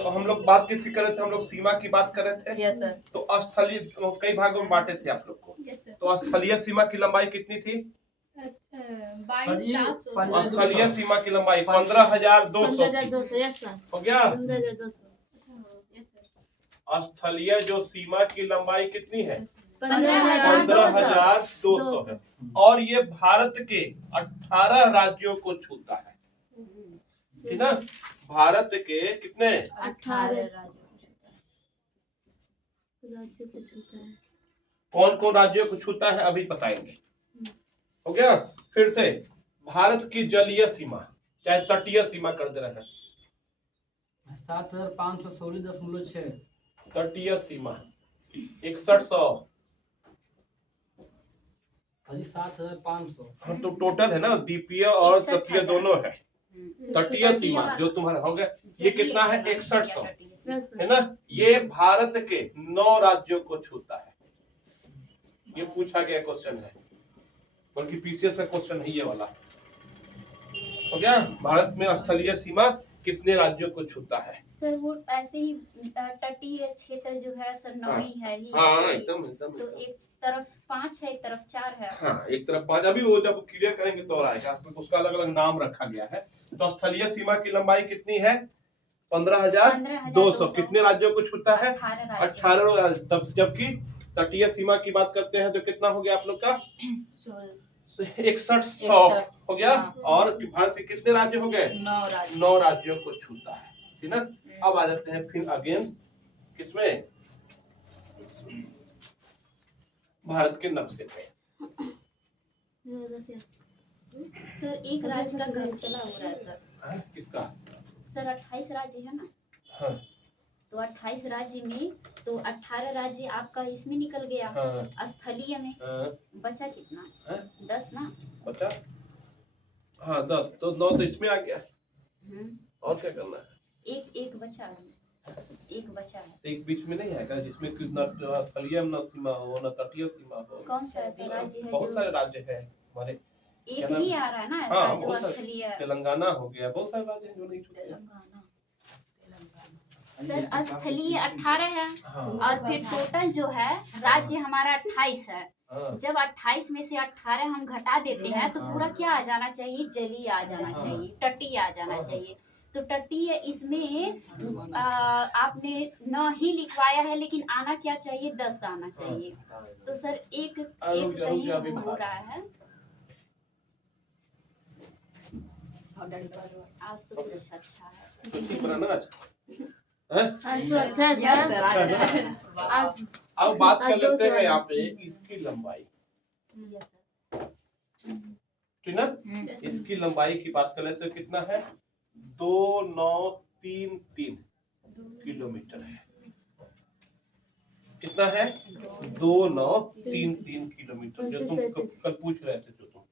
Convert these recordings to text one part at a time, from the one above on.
तो हम लोग बात किसकी कर रहे थे? हम लोग सीमा की बात कर रहे थे। Yes sir. तो स्थलीय कई भागों में बांटे थे आप लोग को। तो स्थलीय सीमा की लंबाई कितनी थी? स्थलीय सीमा की लंबाई 15,200 हो गया। स्थलीय जो सीमा की लंबाई कितनी है? 15,200 है। और ये भारत के 18 राज्यों को छूता है, ठीक ना? भारत के कितने? 18 राज्यों को छूता है। कौन कौन राज्यों को छूता है अभी बताएंगे। हो गया। फिर से भारत की जलीय सीमा चाहे तटीय सीमा कर दे रहे हैं। 7,516.6 तटीय सीमा 6100। 7,500। हाँ तो टोटल है ना, द्वीपीय और 61,000 तटीय दोनों है। तटीय सीमा जो तुम्हारा हो गया ये कितना है? 6100 है ना। ये भारत के 9 राज्यों को छूता है। ये पूछा गया क्वेश्चन है, बल्कि पीसीएस का क्वेश्चन है ये वाला। हो गया। भारत में स्थलीय सीमा कितने राज्यों को छूता है? सर वो ऐसे ही तटीय क्षेत्र जो है सर 9 ही है ही। हाँ एकदम एकदम। तो एक तरफ 5 है, एक तरफ 4 है। हाँ एक तरफ 5। अभी वो जब क्लियर करेंगे तो आएगा, उसका अलग अलग नाम रखा गया है। तो स्थलीय सीमा की लंबाई कितनी है? 15,200। कितने राज्यों को छूता है? 18 राज्य। तब जबकि तटीय सीमा की बात करते हैं तो कितना हो गया आप लोग का? 6100 हो गया। और भारत के कितने राज्य हो गए? 9 राज्यों को छूता है, ठीक ना। अब आ जाते हैं फिर अगेन किसमें? भारत के नक्शे पे। सर एक राज्य का घर चला हो रहा है सर। किसका? सर 28 राज्य है ना। हाँ। तो 28 राज्य में तो 18 राज्य आपका इसमें निकल गया। हाँ। स्थलीय में बचा कितना? हाँ? 10 ना। बचा हाँ 10। तो 9 तो इसमें आ गया। और क्या करना है? एक बचा है। एक बचा है। एक बीच में नहीं आएगा जिसमें न स्थलीय न सीमा हो न तटीय सीमा हो। कौन सा ऐसा राज्य है? बहुत सारे राज्य है हमारे। एक ही आ रहा है ना ऐसा जो स्थलीय। तेलंगाना हो गया, बहुत सारे राज्य हैं जो नहीं छूटे। सर स्थलीय 18 है। और फिर टोटल जो है राज्य हमारा 28 है। जब 28 में से 18 हम घटा देते हैं तो पूरा क्या आ जाना चाहिए? जलीय आ जाना चाहिए, तटीय आ जाना चाहिए। तो तटीय इसमें आपने 9 ही लिखवाया है, लेकिन आना क्या चाहिए? 10 आना चाहिए। तो सर एक कहीं हो रहा है। आज तो कुछ अच्छा है। आज अब बात कर लेते हैं यहाँ पे इसकी लंबाई, ठीक ना। इसकी लंबाई की बात कर लेते हैं। कितना है? 2933 किलोमीटर है। कितना है? 2933 किलोमीटर। जो तुम कल पूछ रहे थे जो तुम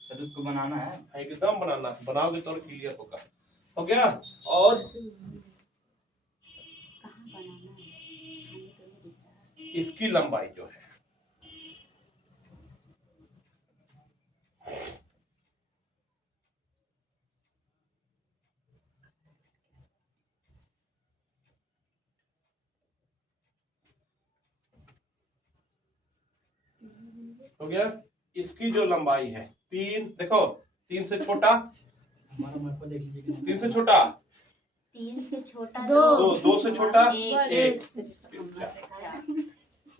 सर उसको बनाना है। एकदम बनाना, बनाओगे तो क्लियर होगा। हो गया। और इसकी लंबाई जो है हो गया। इसकी जो लंबाई है 3, देखो 3 से छोटा, 3 से छोटा 3 से छोटा 2, 2 से छोटा 1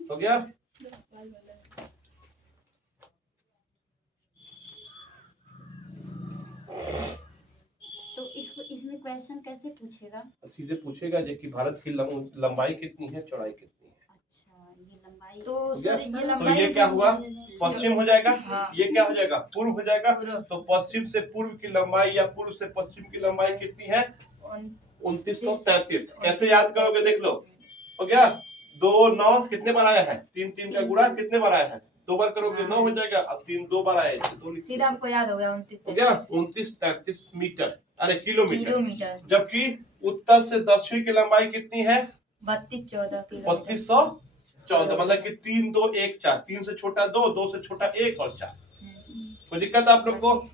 हो गया। तो इसमें क्वेश्चन कैसे पूछेगा? सीधे पूछेगा जो कि भारत की लंबाई कितनी है, चौड़ाई कितनी है। अच्छा ये लंबाई। तो सर ये तो लंबाई ये क्या हुआ? पश्चिम हो जाएगा। हाँ। ये क्या हो जाएगा? पूर्व हो जाएगा। तो पश्चिम से पूर्व की लंबाई या पूर्व से पश्चिम की लंबाई कितनी है? 2933। कैसे याद करोगे? देख लो। हो गया। 2 9 कितने बार आया है? 3 3 का गुणा कितने बार आया है? 2 बार करोगे 9 हो जाएगा। अब 3 2 बार आया है, सीधा हमको याद हो गया 29। हो गया 2933 मीटर, अरे किलोमीटर। किलोमीटर। जबकि उत्तर से दक्षिण की लंबाई कितनी है? 3214 3214। मतलब कि 3 2 1 4। 3 से छोटा 2, 2 से छोटा 1 और 4। कोई दिक्कत आप लोग को?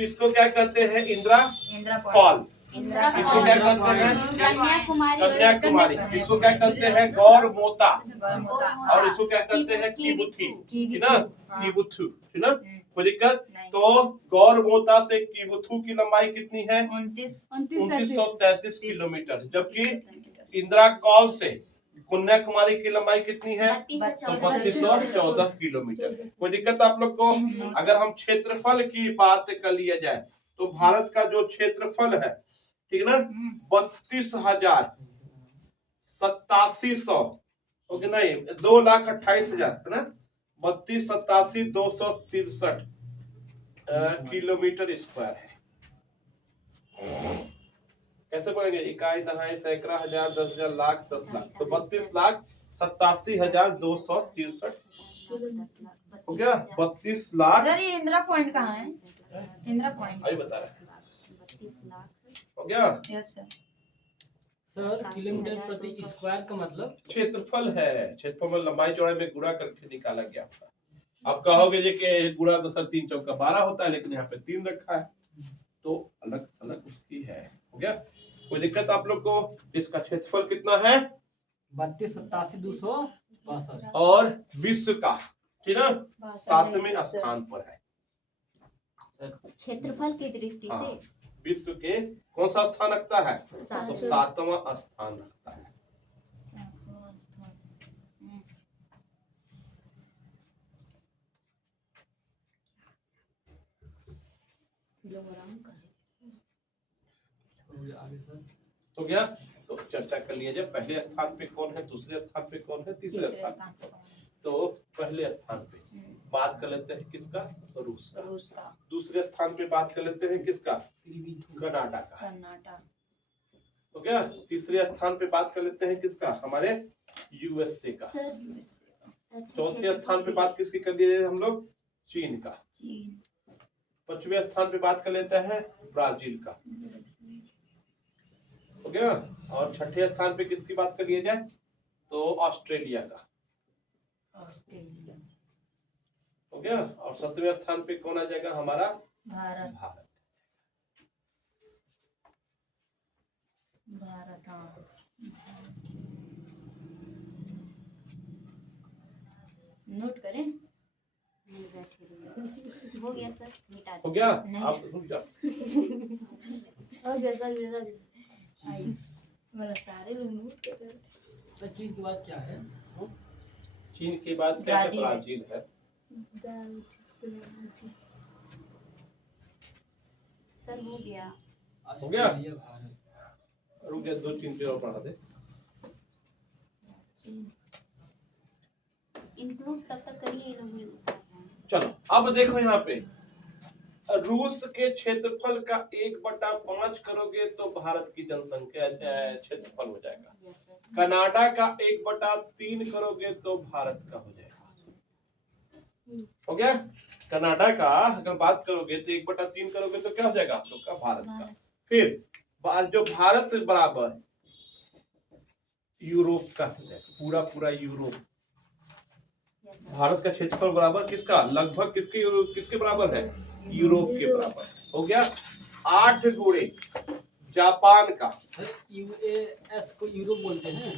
इसको क्या कहते हैं? इंदिरा फॉल। इंदिरा इसको क्या कहते हैं? कन्याकुमारी कन्याकुमारी। इसको क्या कहते हैं? गौरमोता। गौरमोता। और इसको क्या कहते हैं? किबुथी, है ना? किबुथु, है ना? कोई दिक्कत? नहीं। तो गौरमोता से किबुथु की लंबाई कितनी है? 29 2933 किलोमीटर। जबकि इंदिरा कॉल से कन्याकुमारी की लंबाई कितनी है? तो 3214 किलोमीटर। कोई दिक्कत आप लोग को? अगर हम क्षेत्रफल की बात कर लिया जाए तो भारत का जो क्षेत्रफल है, ठीक है ना, 32,87,100, ओके, नहीं 2,28,000, है ना, 32,87,263 किलोमीटर स्क्वायर है। कैसे बोलेंगे? इकाई, दहाई, सैकड़ा, हजार, 10,000, लाख, 10 लाख। तो 32,87,263 हो गया। 32 लाख। सर ये इंदिरा पॉइंट कहाँ है? इंदिरा पॉइंट अभी बता रहा 32 लाख हो गया। Yes sir. सर किलोमीटर प्रति स्क्वायर का मतलब क्षेत्रफल है। क्षेत्रफल में लंबाई चौड़ाई में गुणा करके निकाला गया था। आप कहोगे जी कि गुणा तो सर 3 चौका 12 होता है, लेकिन यहाँ पे 3 रखा है, तो अलग अलग उसकी है। हो गया। कोई दिक्कत आप लोग को? इसका क्षेत्रफल कितना है? 32,87,262 और विश्व का, ठीक है, 7वें स्थान पर है। क्षेत्रफल की दृष्टि हाँ, से विश्व के कौन सा स्थान रखता है? तो 7वां स्थान रखता है। आगे सर हो गया। तो चर्चा कर लिया जाए, पहले स्थान पे कौन है, दूसरे स्थान पे कौन है, तीसरे स्थान पे। तो पहले स्थान पे बात कर लेते हैं किसका? रूस का। दूसरे स्थान पे बात कर लेते हैं किसका? कनाडा का। कर्नाटक। हो गया। तीसरे स्थान पे बात कर लेते हैं किसका? हमारे यूएसए का। चौथे स्थान पे बात किसकी कर दिए हम लोग? चीन का। 5वें स्थान पे बात कर लेते हैं ब्राजील का। हो गया। और 6ठे स्थान पे किसकी बात कर लिया जाए तो ऑस्ट्रेलिया का। हो गया। और 7वें स्थान पे कौन आ जाएगा? हमारा भारत। नोट करें। हो गया सर, मिटा हो गया। आप रुक जाओ। सारे लोग नोट कर रहे हैं। तो चीन के बाद क्या है? चीन के बाद क्या है? ब्राजील है। सर हो गया। हो गया? ऑस्ट्रेलिया, भारत। रुक गया, 2 चिन्ह और बढ़ा दे। इंक्लूड तब तक करिए लोग। चलो अब देखो यहाँ पे रूस के क्षेत्रफल का 1/5 करोगे तो भारत की जनसंख्या क्षेत्रफल हो जाएगा। कनाडा का 1/3 करोगे तो भारत का हो जाएगा। हो गया। कनाडा का अगर बात करोगे तो 1/3 करोगे तो क्या हो जाएगा आप लोग का? भारत का। फिर जो भारत बराबर यूरोप का हो जाएगा, पूरा यूरोप। भारत का क्षेत्रफल बराबर किसका? लगभग किसके बराबर है? यूरोप के बराबर। हो गया। 8 गुणे जापान का। यूएस को यूरोप बोलते हैं?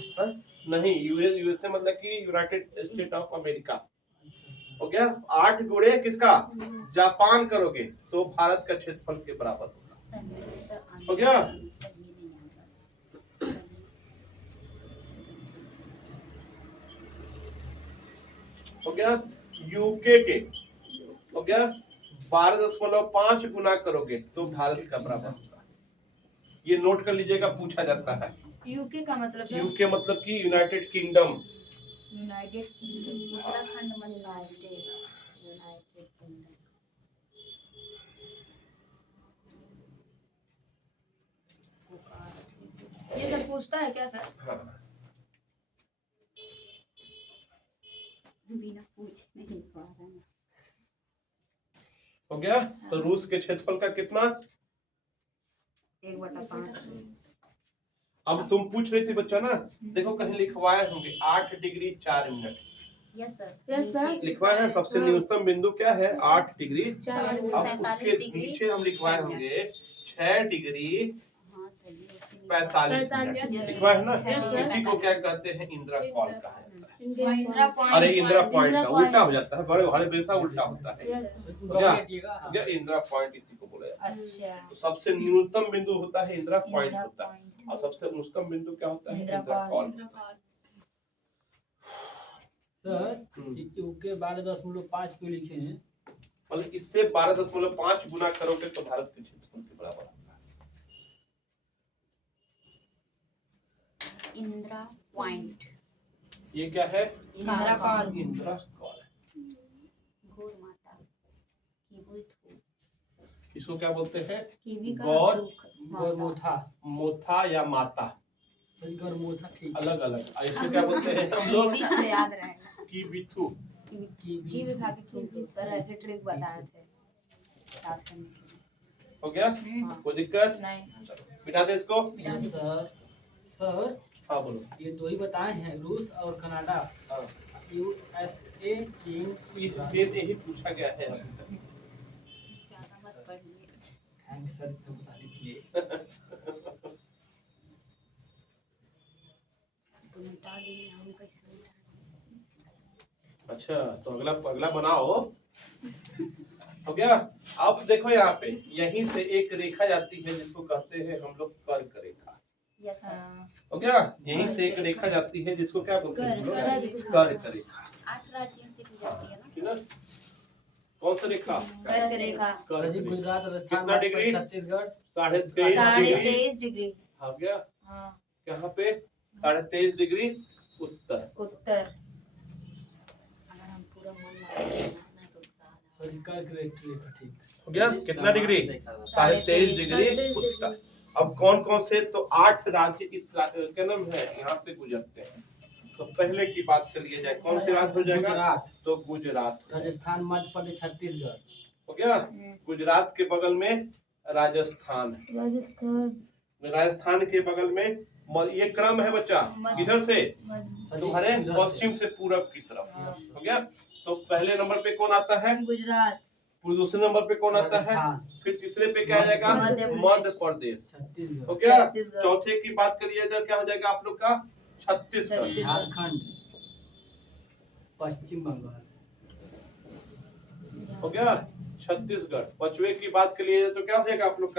नहीं, यूएसए मतलब कि यूनाइटेड स्टेट ऑफ अमेरिका। हो गया। 8 गुणे किसका? जापान करोगे तो भारत का क्षेत्रफल के बराबर होगा। हो गया। हो गया। यूके के हो गया 12.5 गुना करोगे तो भारत का बराबर होगा। ये नोट कर लीजिएगा, पूछा जाता है। यूके का मतलब है? यूके मतलब कि United kingdom. United kingdom. Uttarakhand United kingdom. ये सब पूछता है क्या सर? हाँ। बिना पूछ नहीं पा रहा। हो गया। तो रूस के क्षेत्रफल का कितना? 1/5। अब तुम पूछ रही थी बच्चा ना, देखो कहीं लिखवाए होंगे 8 डिग्री 4 मिनट। Yes sir. लिखवाए हैं। सबसे न्यूनतम बिंदु क्या है? 8 डिग्री। अब 47 उसके डिग्री पीछे हम लिखवाए होंगे 6 डिग्री 45 मिनट लिखवा है ना। इसी को क्या कहते हैं, इंदिरा कॉल कहा जाता है। इंदिरा पॉइंट। अरे इंदिरा पॉइंट का उल्टा हो जाता है, बड़े भारे बेसा उल्टा होता है। क्या हाँ। क्या इंदिरा पॉइंट इसी को बोला जाता है। अच्छा। तो सबसे न्यूनतम बिंदु होता है इंदिरा पॉइंट इंदिरा होता है, पॉइंट। और सबसे उच्चतम बिंदु क्या होता है, Indira Indira call. Call. Sir UK 12.5 क्यों लिखे हैं? मतलब इससे 12.5 गुना करोगे तो भारत के क्षेत्रफल के बराबर होता है। इंदिरा पॉइंट। ये क्या है, इंदिरा कॉल। इंदिरा कॉल। गौर माता की बुद्ध। इसको क्या बोलते हैं, कीवी का गौर थूक। गौरमोथा। मोथा या माता, गौरमोथा ठीक। अलग अलग। इसको क्या बोलते हैं हम लोग, कीवी से याद रहेगा। की बिथु। कीवी खा के थूक। सर ऐसे ट्रिक बताए थे याद करने के लिए। हो गया, कोई दिक्कत नहीं। चलो मिटा दे इसको। Yes sir. सर हाँ बोलो। ये दो ही बताए हैं, रूस और कनाडा। हाँ, यूएसए, चीन, फिर यही पूछा गया है अभी तक। ज्यादा मत पढ़िए। थैंक्स सर इसको बताने के लिए। तो मिटा दिए, हम कैसे मिटा। अच्छा तो अगला अगला बनाओ। हो गया। अब देखो यहाँ पे यहीं से एक रेखा जाती है जिसको कहते हैं हम लोग कर्क रेखा। Yes sir. हो गया, यहीं से एक रेखा जाती है जिसको क्या बोलते हैं हम लोग, कर्क कर्क रेखा। 8 राज्यों से गुजरती है ना ठीक है? कौन सा रेखा, कर्क रेखा। कर्क जी रेखा। गुजरात, राजस्थान, कितना डिग्री? छत्तीसगढ़। 23.5 डिग्री। 23.5 डिग्री। हो गया, हाँ। यहाँ पे 23.5 डिग्री उत्तर। उत्तर। अगर हम पूरा मन लगा के बनाना है तो उसका आधा। सर कर्क रेखा ठीक। हो गया, कितना डिग्री, 23.5 डिग्री उत्तर। अब कौन कौन से, तो 8 राज्य इस क्या नाम है यहाँ से गुजरते हैं। तो पहले की बात कर लिया जाए, कौन से राज्य हो जाएगा, गुजरात, तो गुजरात हो जाएगा। राजस्थान, मध्य प्रदेश, छत्तीसगढ़। हो गया, गुजरात के बगल में राजस्थान है। राजस्थान के बगल में ये क्रम है बच्चा, इधर से तुम्हारे पश्चिम से पूरब की तरफ। हो गया, तो पहले नंबर पे कौन आता है, गुजरात। फिर दूसरे नंबर पे कौन आता है, राजस्थान, फिर तीसरे पे क्या आ जाएगा, मध्य प्रदेश। छत्तीसगढ़, हो गया, छत्तीसगढ़। चौथे की बात करिए तो क्या हो जाएगा आप लोग का, छत्तीसगढ़। झारखंड, पश्चिम बंगाल। हो गया, छत्तीसगढ़। पांचवे की बात करिए तो क्या हो जाएगा आप लोग का,